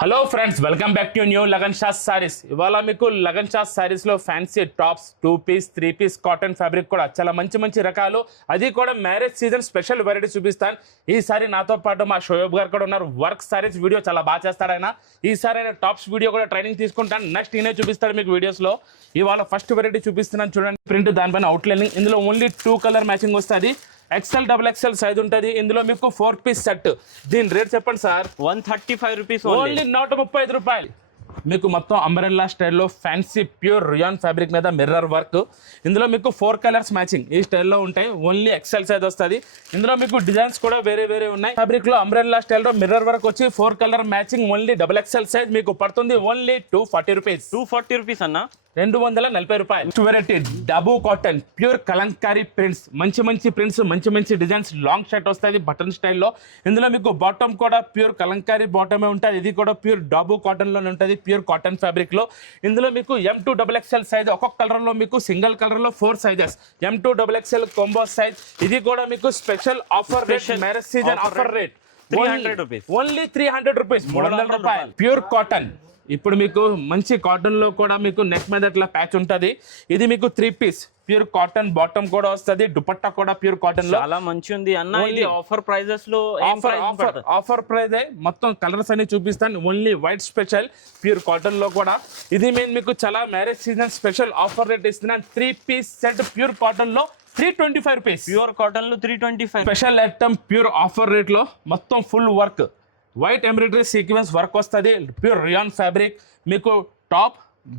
Hello friends, welcome back to new Lagan Sha sarees. ఇవాళ మీకు లగన్ షా సారీస్ లో fancy tops, 2 piece 3 piece cotton fabric కూడా చాలా మంచి రకాలు, అది కూడా మ్యారేజ్ సీజన్ స్పెషల్ వెరైటీ చూపిస్తాను. ఈసారి నాతో పాటు మా షోయబ్ గారు కూడా ఉన్నారు. వర్క్ సారీస్ వీడియో చాలా బాగా చేస్తాడు ఆయన. ఈసారి ఆయన టాప్స్ వీడియో కూడా ట్రైనింగ్ తీసుకుంటాను. నెక్స్ట్ ఈయనే చూపిస్తాడు మీకు వీడియోస్ లో. ఇవాళ ఫస్ట్ వెరైటీ చూపిస్తున్నాను చూడండి. ప్రింట్ దానిపైన అవుట్ లైనింగ్. ఇందులో ఓన్లీ 2 కలర్ మ్యాచింగ్ వస్తుంది. XL XXL సైజ్ ఉంటుంది. ఇందులో మీకు 4 పీస్ సెట్. దీని రేట్ చెప్పండి సార్. 135 రూపీస్ ఓన్లీ 135 రూపాయలు. మీకు మొత్తం అంబ్రెల్లా స్టైల్లో ఫ్యాన్సీ ప్యూర్ రియాన్ ఫ్యాబ్రిక్ మీద మిర్రర్ వర్క్. ఇందులో మీకు 4 కలర్స్ మ్యాచింగ్ ఈ స్టైల్లో ఉంటాయి. ఓన్లీ XL సైజ్ వస్తుంది. ఇందులో మీకు డిజైన్స్ కూడా వేరే ఉన్నాయి. ఫ్యాబ్రిక్ లో అంబ్రెల్లా స్టైల్లో మిర్రర్ వర్క్ వచ్చి 4 colour matching only XXL size మీకు పడుతుంది. Only 240 rupees. 240 రూపీస్ అన్న, 240 రూపాయలు. Variety dabu cotton pure Kalamkari prints. మంచి ప్రింట్స్, మంచి డిజైన్స్. లాంగ్ షర్ట్ వస్తుంది బటన్ స్టైల్లో. ఇందులో మీకు బాటమ్ కూడా ప్యూర్ కలంకారీ బాటమే ఉంటుంది. ఇది కూడా ప్యూర్ డబు కాటన్ లోనే ఉంటుంది, ప్యూర్ కాటన్ ఫ్యాబ్రిక్ లో. ఇందులో మీకు M2 XXL సైజ్. ఒక్కొక్క కలర్ లో మీకు సింగిల్ కలర్ లో 4 sizes. M2 XXL combo size. ఇది కూడా మీకు special offer rate, marriage season offer rate 300 rupees. Only 300 rupees, 300 రూపాయలు. Pure cotton. ఇప్పుడు మీకు మంచి కాటన్ లో కూడా మీకు నెక్ మీద ఇట్లా ప్యాచ్ ఉంటుంది. ఇది మీకు 3 పీస్ ప్యూర్ కాటన్. బాటమ్ కూడా వస్తుంది. దుపట్టా కూడా ప్యూర్ కాటన్ లో చాలా మంచి ఉంది అన్న. ఇది ఆఫర్ ప్రైజెస్ లో ఆఫర్ ప్రైస్ మొత్తం కలర్స్ అన్ని చూపిస్తాను. Only white special pure cotton లో కూడా. ఇది నేను మీకు చాలా marriage season special offer rate ఇస్తున్నాను. 3 పీస్ సెట్ ప్యూర్ కాటన్ లో 325 రూపీస్. ప్యూర్ కాటన్ లో 325. Special item pure offer rate లో మొత్తం full work, white embroidery sequence work వస్తుంది. Pure rayon fabric. మీకు top,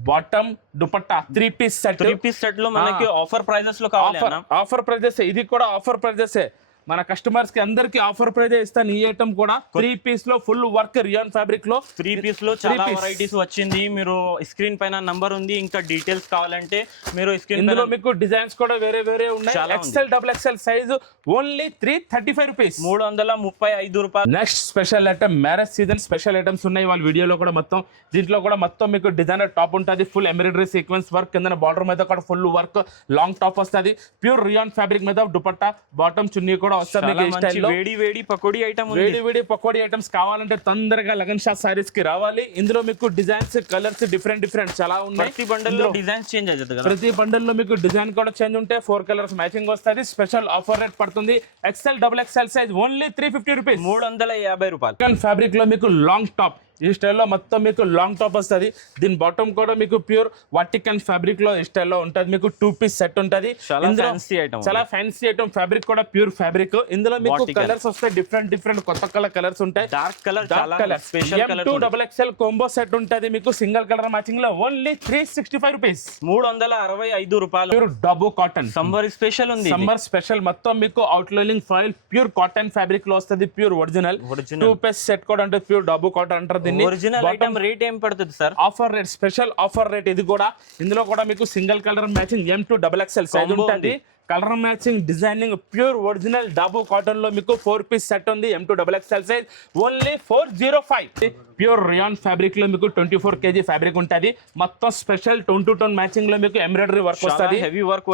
bottom, dupatta 3 piece set. 3 piece set లో మనకి offer prices లో కావాలి అన్న. Offer prices. ఇది కూడా ఆఫర్ ప్రైజెస్. మన కస్టమర్స్ కి అందరికి ఆఫర్ ప్రైజ్ ఇస్తాను. ఈ ఐటమ్ కూడా 3 పీస్ లో ఫుల్ వర్క్ రియాన్ ఫ్యాబ్రిక్ లో. 3 పీస్ లో చాలా వెరైటీస్ వచ్చింది. మీరు స్క్రీన్ పైన నంబర్ ఉంది. ఇంకా డీటెయిల్స్ కావాలంటే మీరు స్క్రీన్ ఇందులో మీకు డిజైన్స్ కూడా వేరే ఉన్నాయి. XL XXL size only 335 rupees, 335 రూపాయలు. Next special item, marriage season special items ఉన్నాయి వాళ్ళ వీడియోలో కూడా. మొత్తం దీంట్లో కూడా మొత్తం మీకు డిజైనర్ టాప్ ఉంటుంది. Full embroidery sequence work. కింద బార్డర్ మీద కూడా ఫుల్ వర్క్. లాంగ్ టాప్ వస్తుంది. ప్యూర్ రియాన్ ఫ్యాబ్రిక్ మీద దుపట్టా, బాటమ్, చున్నీ కూడా వస్తుంది. వేడి పకోడీ ఐటమ్, వేడి పకోడీ ఐటమ్స్ కావాలంటే తొందరగా లగన్ షా సారీస్ కి రావాలి. ఇందులో మీకు డిజైన్స్, కలర్స్ డిఫరెంట్ చాలా ఉన్నాయి. ప్రతి బండల్ లో డిజైన్స్ చేంజ్ అవుతుంది కదా. ప్రతి బండల్ లో మీకు డిజైన్ కూడా చేంజ్ ఉంటాయి. 4 కలర్స్ మ్యాచింగ్ వస్తుంది. స్పెషల్ ఆఫర్ రేట్ పడుతుంది. XL XXL size only 350 rupees, 350 రూపాయలు. ఫ్యాబ్రిక్ లో మీకు లాంగ్ టాప్ ఈ స్టైల్లో మొత్తం మీకు లాంగ్ టాప్ వస్తుంది. దీని బాటమ్ కూడా మీకు ప్యూర్ వాటికన్ ఫ్యాబ్రిక్ లో ఈ స్టైల్లో ఉంటుంది. మీకు 2 పీస్ సెట్ ఉంటుంది. చాలా ఫ్యాన్సీ ఐటమ్. ఫ్యాబ్రిక్ కూడా ప్యూర్ ఫ్యాబ్రిక్. ఇందులో మీకు కలర్స్ వస్తాయి. డిఫరెంట్ కొత్త కలర్స్ ఉంటాయి. Dark colour, M2 XXL combo set ఉంటుంది. మీకు సింగిల్ కలర్ మ్యాచింగ్ లో ఓన్లీ 365 రూపీస్, 365 రూపాయలు. Pure dabu cotton. Summer special ఉంది. సమ్మర్ స్పెషల్ మొత్తం మీకు out lining foil pure cotton fabric లో వస్తుంది. ప్యూర్ ఒరిజినల్ 2 పీస్ సెట్ కూడా అంటే ప్యూర్ డబు కాటన్ అంటారు. ఒరిజినల్ ఐటమ్ రేట్ ఏం పడుతుంది sir? Offer rate, special offer rate ఇది కూడా. ఇందులో కూడా మీకు single colour matching M2 XXL size ఉంటుంది. Colour matching designing pure original dabu cotton లో మీకు 4 పీస్ సెట్ ఉంది. M2 XXL size only 405. Pure rayon fabric లో మీకు 24 kg ఫ్యాబ్రిక్ ఉంటుంది. మొత్తం special tone to tone matching లో మీకు ఎంబ్రాయిడరీ వర్క్ వస్తుంది. హెవీ వర్క్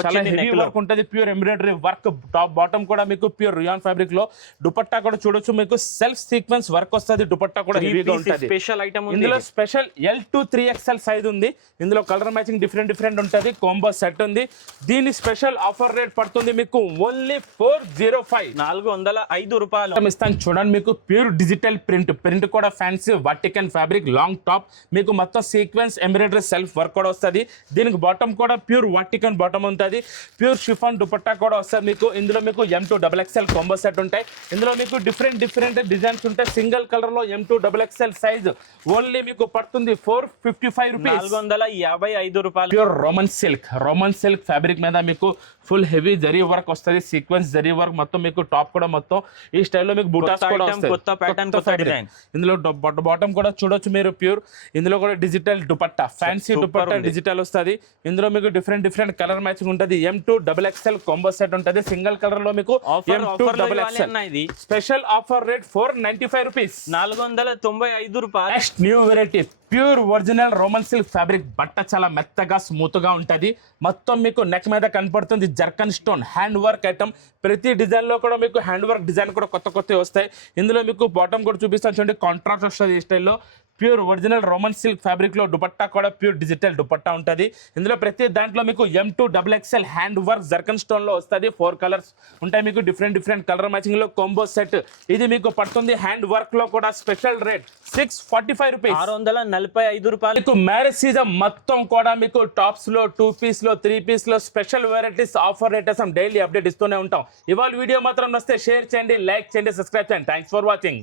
ఉంటుంది. Pure embroidery work. Top bottom కూడా మీకు ప్యూర్ రియాన్ ఫ్యాబ్రిక్ లో. దుపట్టా కూడా చూడొచ్చు మీకు సెల్ఫ్ సీక్వెన్స్ వర్క్ వస్తుంది. దుపట్టా కూడా హెవీగా ఉంటుంది. స్పెషల్ ఐటమ్ ఇందులో స్పెషల్ L2 3XL సైజ్ ఉంది. ఇందులో కలర్ మ్యాచింగ్ డిఫరెంట్ ఉంటుంది. కాంబో సెట్ ఉంది. దీని స్పెషల్ ఆఫర్ రేట్ పడుతుంది మీకు ఓన్లీ 405, 405 రూపాయలు ఇస్తాను. చూడండి మీకు ప్యూర్ డిజిటల్ ప్రింట్ కూడా fancy Vatican fabric long top. మీకు మొత్తం సీక్వెన్స్ ఎంబ్రాయిడరీ సెల్ఫ్ వర్క్ కూడా వస్తుంది. దీనికి బాటమ్ కూడా ప్యూర్ వాటికన్ బాటమ్ ఉంటుంది. ప్యూర్ షిఫాన్ దుపట్టా కూడా వస్తుంది మీకు. ఇందులో మీకు M2 XXL కాంబో సెట్ ఉంటాయి. ఇందులో మీకు డిఫరెంట్ డిజైన్స్ ఉంటాయి. సింగిల్ కలర్ లో M2 XXL సైజ్ ఓన్లీ మీకు పడుతుంది 455 రూపీస్, 455 రూపాయలు. ప్యూర్ రోమన్ సిల్క్ ఫ్యాబ్రిక్ మీద మీకు ఫుల్ హెవీ జరీ వర్క్ వస్తుంది. సీక్వెన్స్ జరీ వర్క్ మొత్తం మీకు. టాప్ కూడా మొత్తం ఈ స్టైల్లో మీకు బూటాస్ కూడా వస్తాయి. కొత్త ప్యాటర్న్, కొత్త డిజైన్. ఇందులో బాటమ్ కూడా చూడొచ్చు మీరు ప్యూర్. ఇందులో కూడా digital dupatta, fancy dupatta digital వస్తుంది. ఇందులో మీకు డిఫరెంట్ కలర్ మ్యాచింగ్ ఉంటుంది. M2 XXL కాంబో సెట్ ఉంటుంది. సింగిల్ కలర్ లో మీకు M2 XXL. Special offer rate 495 rupees, 495 రూపాయలు. Next new variety pure original Roman silk fabric. బట్ట చాలా మెత్తగా స్మూత్ గా ఉంటుంది. మొత్తం మీకు నెక్ మీద కనపడుతుంది zircon stone hand work item. ప్రతి డిజైన్ లో కూడా మీకు హ్యాండ్ వర్క్ డిజైన్ కూడా కొత్త వస్తాయి. ఇందులో మీకు బాటమ్ కూడా చూపిస్తాను చూడండి. కాంట్రాస్ట్ వస్తుంది ఈ స్టైల్లో. Pure original Roman silk fabric లో దుపట్టా కూడా ప్యూర్ డిజిటల్ దుపట్టా ఉంటుంది. ఇందులో ప్రతి దాంట్లో మీకు M2 XXL hand work zircon stone లో వస్తుంది. 4 కలర్స్ ఉంటాయి మీకు, డిఫరెంట్ కలర్ మ్యాచింగ్ లో కాంబో సెట్. ఇది మీకు పడుతుంది హ్యాండ్ వర్క్ లో కూడా స్పెషల్ రేట్ 645 రూపీస్, 645 రూపాయలు. మీకు మ్యారేజ్ సీజన్ మొత్తం కూడా మీకు టాప్స్ లో 2 పీస్ లో 3 పీస్ లో special varieties offer rates daily update ఇస్తూనే ఉంటాం. ఇవాళ వీడియో మాత్రం వస్తే షేర్ చేయండి, లైక్ చేయండి, సబ్స్క్రైబ్ చేయండి. Thanks for watching.